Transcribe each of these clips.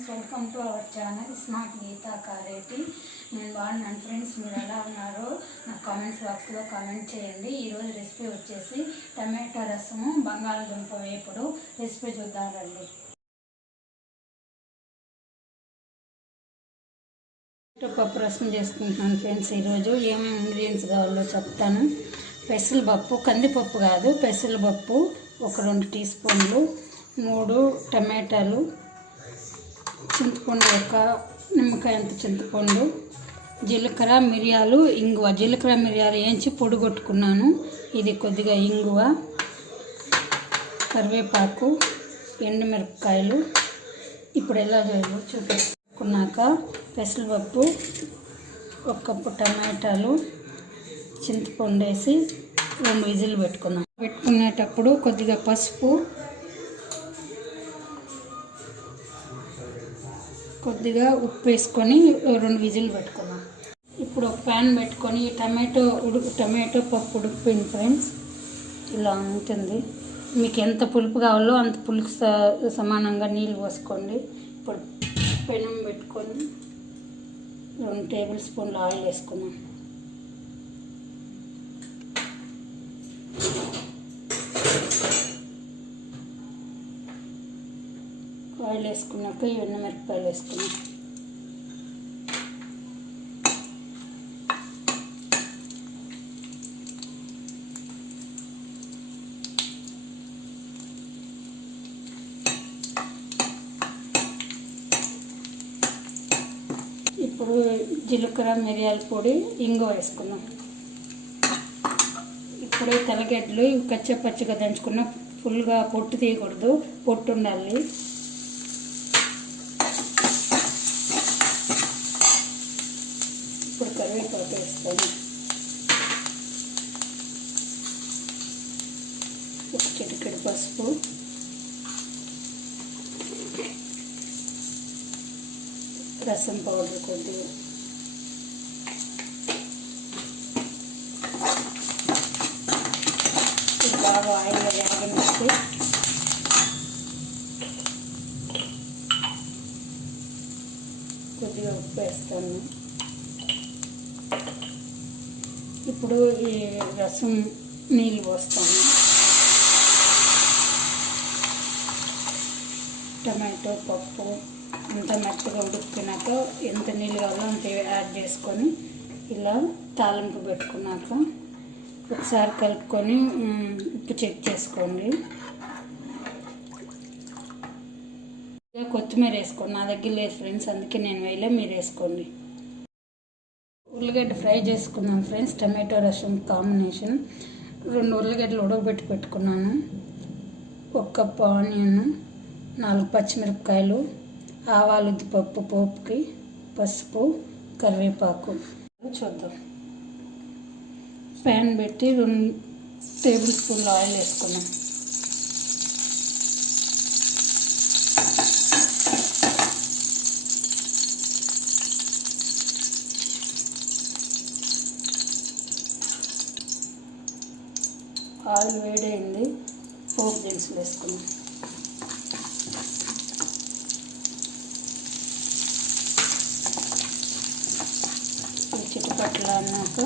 Friends, welcome to our channel smart Geetha Kareti. నేను బాగున్నాను friends, మీరు ఎలా ఉన్నారో నాకు కామెంట్స్ బాక్స్లో కామెంట్ చేయండి. ఈరోజు రెసిపీ వచ్చేసి టమాటా రసము, బంగాళదుంప వేపుడు రెసిపీ చూద్దాం రండి. పప్పు రసం చేసుకుంటున్నాను ఫ్రెండ్స్. ఈరోజు ఏమేమి ఇంగ్రీడియంట్స్ కావాలో చెప్తాను. పెసరపప్పు, కందిపప్పు కాదు, పెసరపప్పు ఒక 2 టీ స్పూన్లు, 3 టమాటాలు, చింతపండు ఒక నిమ్మకాయ అంత చింతపండు, జీలకర్ర, మిరియాలు, ఇంగువ. జీలకర్ర మిరియాలు వేయించి పొడి కొట్టుకున్నాను. ఇది కొద్దిగా ఇంగువ, కరివేపాకు, ఎండుమిరపకాయలు. ఇప్పుడు ఎలా చేయాలో చూపించుకున్నాక పెసరపప్పు, 1 కప్పు టమాటాలు, చింతపండు వేసి 2 విజిల్ పెట్టుకున్నాం. పెట్టుకునేటప్పుడు కొద్దిగా పసుపు, కొద్దిగా ఉప్పు వేసుకొని 2 విజిల్ పెట్టుకున్నాం. ఇప్పుడు ఒక ప్యాన్ పెట్టుకొని టమాటో పప్పు ఉడికిపోయింది ఫ్రెండ్స్. ఇలా ఉంటుంది. మీకు ఎంత పులుపు కావాలో అంత పులుపు సమానంగా నీళ్ళు పోసుకోండి. ఇప్పుడు పెనం పెట్టుకొని 2 టేబుల్ స్పూన్లు ఆయిల్ వేసుకున్నాం. ఆయిల్ వేసుకున్నాక ఈ ఎండుమిరపకాయలు వేసుకున్నాం. ఇప్పుడు జీలకర్ర, మిరియాల పొడి, ఇంగువ వేసుకున్నాం. ఇప్పుడు తెల్లగడ్డలు పచ్చిగా దంచుకున్న, ఫుల్గా పొట్టు తీయకూడదు, పొట్టు ఉండాలి. ఇప్పుడు కరివేపాకు వేస్తాను. ఒక చిటికెడు పసుపు, రసం పౌడర్ కొద్దిగా, బాగా ఆయిల్లో వేగనిచ్చి కొద్దిగా ఉప్పు వేస్తాను. ఇప్పుడు ఈ రసం నీళ్ళు పోస్తాను. టమాటో పప్పు అంతా మెత్తగా ఉడుకున్నాక ఎంత నీళ్ళు కావాలో అంత యాడ్ చేసుకొని ఇలా తాలింపు పెట్టుకున్నాక ఒకసారి కలుపుకొని ఉప్పు చెక్ చేసుకోండి. కొత్తిమీర వేసుకోండి. నా దగ్గర లేదు ఫ్రెండ్స్, అందుకే నేను వేయలే, మీరు వేసుకోండి. ఉల్లిగడ్డ ఫ్రై చేసుకున్నాను ఫ్రెండ్స్. టమాటో రసం కాంబినేషన్. 2 ఉల్లిగడ్డలు ఉడకబెట్టి పెట్టుకున్నాను. 1 కప్పు ఆనియన్, 4 పచ్చిమిరపకాయలు, ఆవాలు, ఉద్దిపప్పు పోపుకి, పసుపు, కరివేపాకు. చూద్దాం. ప్యాన్ పెట్టి 2 టేబుల్ స్పూన్లు ఆయిల్ వేసుకున్నాం. ఆయిల్ వేడైంది. పోపు దినుసులు వేసుకున్నాం. చిట్టుపట్లు అన్నాక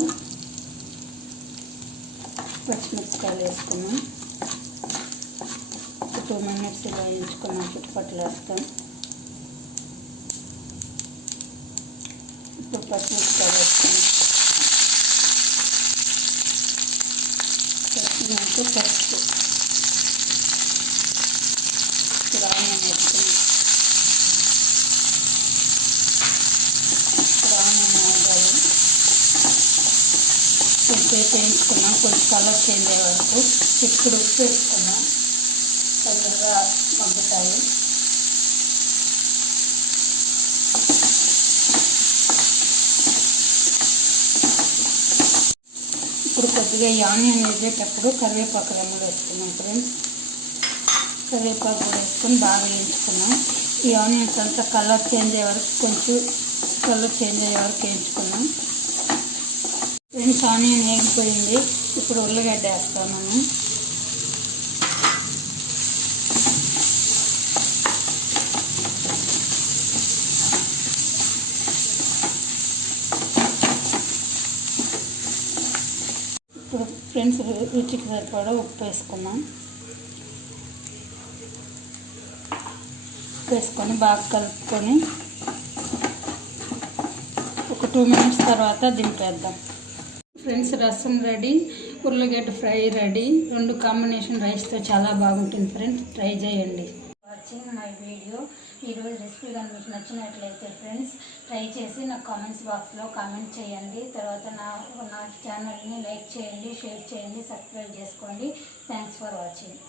పచ్చిమిరపకాయలు వేసుకున్నాం. 2 మినిట్స్ ఇలా వేయించుకున్నాం. చిట్టుపట్లు వేస్తాం. ఇప్పుడు పచ్చిమిరపకాయలు వేసుకున్నాం. పసుపు, ఇప్పుడు ఆనియన్ వేసుకున్నాం. కొంచెంసేపు వేయించుకున్నాం. కొంచెం కలర్ చేంజ్ అయ్యే వరకు. ఇప్పుడు ఉప్పు వేసుకున్నాం. తొందరగా మగ్గుతాయి. ఇప్పుడు కొద్దిగా ఈ ఆనియన్ వేసేటప్పుడు కరివేపాకు రెమ్మలు వేసుకున్నాం ఫ్రెండ్స్. కరివేపాకు కూడా వేసుకొని బాగా వేయించుకున్నాం. ఈ ఆనియన్స్ అంతా కలర్ చేంజ్ అయ్యే వరకు వేయించుకున్నాం ఫ్రెండ్స్. ఆనియన్ వేగిపోయింది. ఇప్పుడు ఉల్లిగడ్డ వేస్తాను. ఫ్రెండ్స్ రుచికి సరిపడా ఉప్పు వేసుకుందాం. వేసుకొని బాగా కలుపుకొని ఒక 2 మినిట్స్ తర్వాత దింపేద్దాం. ఫ్రెండ్స్ రసం రెడీ, ఉర్లగడ్డ ఫ్రై రెడీ. 2 కాంబినేషన్ రైస్తో చాలా బాగుంటుంది ఫ్రెండ్స్, ట్రై చేయండి. Watching my video. ఈరోజు రెసిపీ కానీ మీకు నచ్చినట్లయితే ఫ్రెండ్స్ ట్రై చేసి నాకు కామెంట్స్ బాక్స్లో కామెంట్ చేయండి. తర్వాత నా ఛానల్ని లైక్ చేయండి, షేర్ చేయండి, సబ్స్క్రైబ్ చేసుకోండి. Thanks for watching.